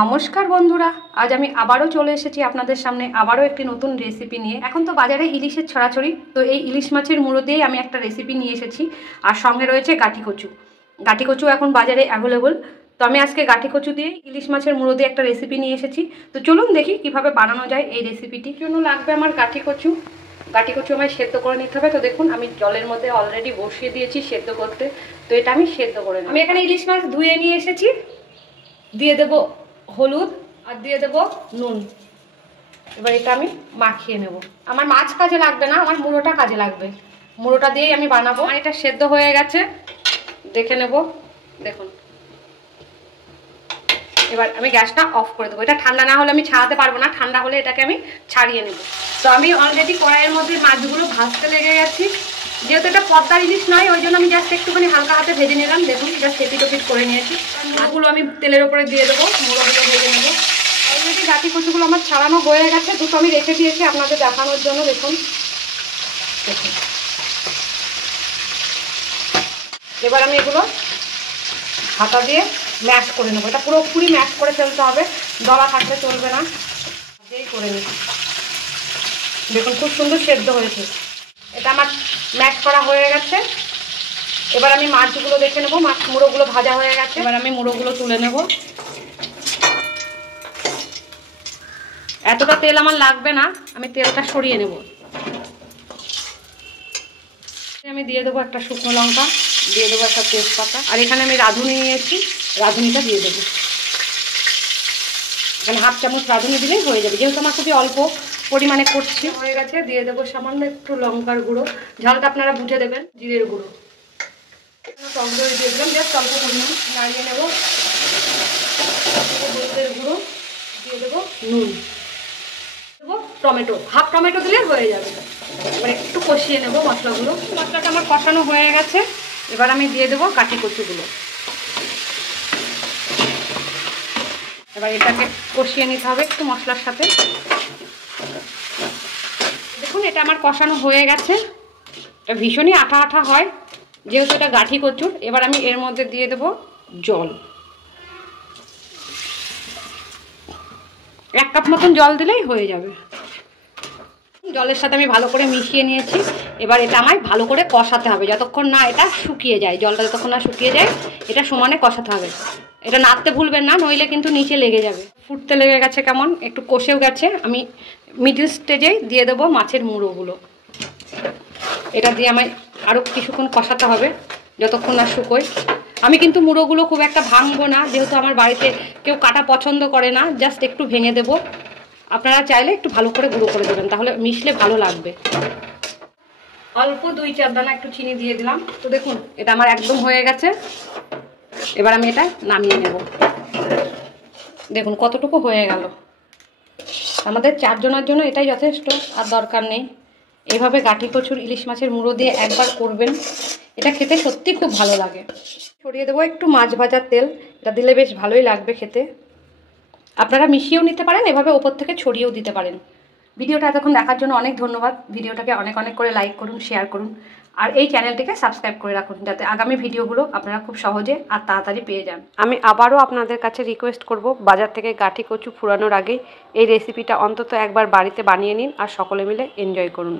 নমস্কার বন্ধুরা, আজ আমি আবারও চলে এসেছি আপনাদের সামনে আবারও একটি নতুন রেসিপি নিয়ে। এখন তো বাজারে ইলিশের ছড়াছড়ি, তো এই ইলিশ মাছের মুড়ো দিয়েই আমি একটা রেসিপি নিয়ে এসেছি। আর সঙ্গে রয়েছে গাঠি কচু। গাঠি কচু এখন বাজারে অ্যাভেলেবল, তো আমি আজকে গাঠি কচু দিয়ে ইলিশ মাছের মুড়ো দিয়ে একটা রেসিপি নিয়ে এসেছি। তো চলুন দেখি কিভাবে বানানো যায় এই রেসিপিটির জন্য লাগবে আমার গাঠি কচু। গাঠি কচু আমায় সেদ্ধ করে নিতে হবে। তো দেখুন আমি জলের মধ্যে অলরেডি বসিয়ে দিয়েছি সেদ্ধ করতে, তো এটা আমি সেদ্ধ করে নেব। আমি এখানে ইলিশ মাছ ধুয়ে নিয়ে এসেছি, দিয়ে দেবো হলুদ আর দিয়ে দেবো নুন। এবার এটা আমি মাখিয়ে নেব। আমার মাছ কাজে লাগবে না, আমার মুড়োটা কাজে লাগবে। মুড়োটা দিয়েই আমি বানাবো। আমার এটা সেদ্ধ হয়ে গেছে, দেখে নেব। দেখুন এবার আমি গ্যাসটা অফ করে দেবো। এটা ঠান্ডা না হলে আমি ছাড়াতে পারবো না, ঠান্ডা হলে এটাকে আমি ছাড়িয়ে নেব। তো আমি অলরেডি কড়াইয়ের মধ্যে মাছগুলো ভাজতে লেগে গেছি। যেহেতু এটা পদ্মার ইলিশ নয়, ওই জন্য আমি জাস্ট একটুখানি হালকা হাতে ভেজে নিলাম। দেখুন জাস্ট এপিট করে নিয়েছি। মাছগুলো আমি তেলের উপরে দিয়ে দেবো, মুড়োগুলো ভেজে নেবো। অলরেডি গাঠি কচুগুলো আমার ছাড়ানো হয়ে গেছে, দুটো আমি রেখে দিয়েছি আপনাদের দেখানোর জন্য। দেখুন দেখুন এবার আমি এগুলো হাতা দিয়ে ম্যাশ করে নেবো। এটা পুরোপুরি ম্যাশ করে ফেলতে হবে, দলা থাকলে চলবে না। দিয়েই করে নিই। দেখুন খুব সুন্দর সেদ্ধ হয়েছে। এটা আমার ম্যাশ করা হয়ে গেছে। এবার আমি মাছগুলো দেখে নেবো। মাছ মুড়োগুলো ভাজা হয়ে গেছে, এবার আমি মুড়োগুলো তুলে নেব। এতটা তেল আমার লাগবে না, আমি তেলটা সরিয়ে নেব। আমি দিয়ে দেবো একটা শুকনো লঙ্কা, দিয়ে দেবো একটা তেজপাতা, আর এখানে আমি রাঁধুনি নিয়েছি, রাঁধুনিটা দিয়ে দেবো। এখানে হাফ চামচ রাঁধুনি দিলেই হয়ে যাবে, যেহেতু আমার খুবই অল্প পরিমাণে করছি। হয়ে গেছে, দিয়ে দেবো সামান্য একটু লঙ্কার গুঁড়ো, ঝালটা আপনারা বুঝে দেবেন। জিরের গুঁড়ো, টক দই দিয়ে দিলাম, জাস্ট অল্প পরিমাণ নাড়িয়ে নেব। হলুদের গুঁড়ো দিয়ে দেবো, নুন দেবো, টমেটো, হাফ টমেটো দিলে হয়ে যাবে। এবার একটু কষিয়ে নেব মশলাগুলো। মশলাটা আমার কষানো হয়ে গেছে, এবার আমি দিয়ে দেবো গাঠি কচুগুলো। এবার এটাকে কষিয়ে নিতে হবে একটু মশলার সাথে। দেখুন এটা আমার কষানো হয়ে গেছে। এটা ভীষণই আঠা আঠা হয় যেহেতু এটা গাঠি কচুর। এবার আমি এর মধ্যে দিয়ে দেবো জল, 1 কাপ মতন জল দিলেই হয়ে যাবে। জলের সাথে আমি ভালো করে মিশিয়ে নিয়েছি। এবার এটা আমায় ভালো করে কষাতে হবে যতক্ষণ না এটা শুকিয়ে যায়। জলটা যতক্ষণ না শুকিয়ে যায় এটা সমানে কষাতে হবে। এটা নাড়তে ভুলবেন না, নইলে কিন্তু নিচে লেগে যাবে। ফুটতে লেগে গেছে, কেমন একটু কষেও গেছে। আমি মিডল স্টেজেই দিয়ে দেবো মাছের মুড়োগুলো। এটা দিয়ে আমায় আরও কিছুক্ষণ কষাতে হবে যতক্ষণ না শুকোয়। আমি কিন্তু মুড়োগুলো খুব একটা ভাঙবো না, যেহেতু আমার বাড়িতে কেউ কাটা পছন্দ করে না, জাস্ট একটু ভেঙে দেবো। আপনারা চাইলে একটু ভালো করে গুঁড়ো করে দেবেন, তাহলে মিশলে ভালো লাগবে। অল্প 2-4 দানা একটু চিনি দিয়ে দিলাম। তো দেখুন এটা আমার একদম হয়ে গেছে। এবার আমি এটা নামিয়ে নেব। দেখুন কতটুকু হয়ে গেল। আমাদের 4 জনের জন্য এটাই যথেষ্ট, আর দরকার নেই। এইভাবে গাঠি কচুর ইলিশ মাছের মুড়ো দিয়ে একবার করবেন, এটা খেতে সত্যি খুব ভালো লাগে। ছড়িয়ে দেবো একটু মাছ ভাজার তেল, এটা দিলে বেশ ভালোই লাগবে খেতে। আপনারা মিশিয়েও নিতে পারেন, এভাবে ওপর থেকে ছড়িয়েও দিতে পারেন। ভিডিওটা এতক্ষণ দেখার জন্য অনেক ধন্যবাদ। ভিডিওটাকে অনেক অনেক করে লাইক করুন, শেয়ার করুন, আর এই চ্যানেলটিকে সাবস্ক্রাইব করে রাখুন, যাতে আগামী ভিডিওগুলো আপনারা খুব সহজে আর তাড়াতাড়ি পেয়ে যান। আমি আবারও আপনাদের কাছে রিকোয়েস্ট করব, বাজার থেকে গাঠি কচু ফুরানোর আগেই এই রেসিপিটা অন্তত একবার বাড়িতে বানিয়ে নিন আর সকলে মিলে এনজয় করুন।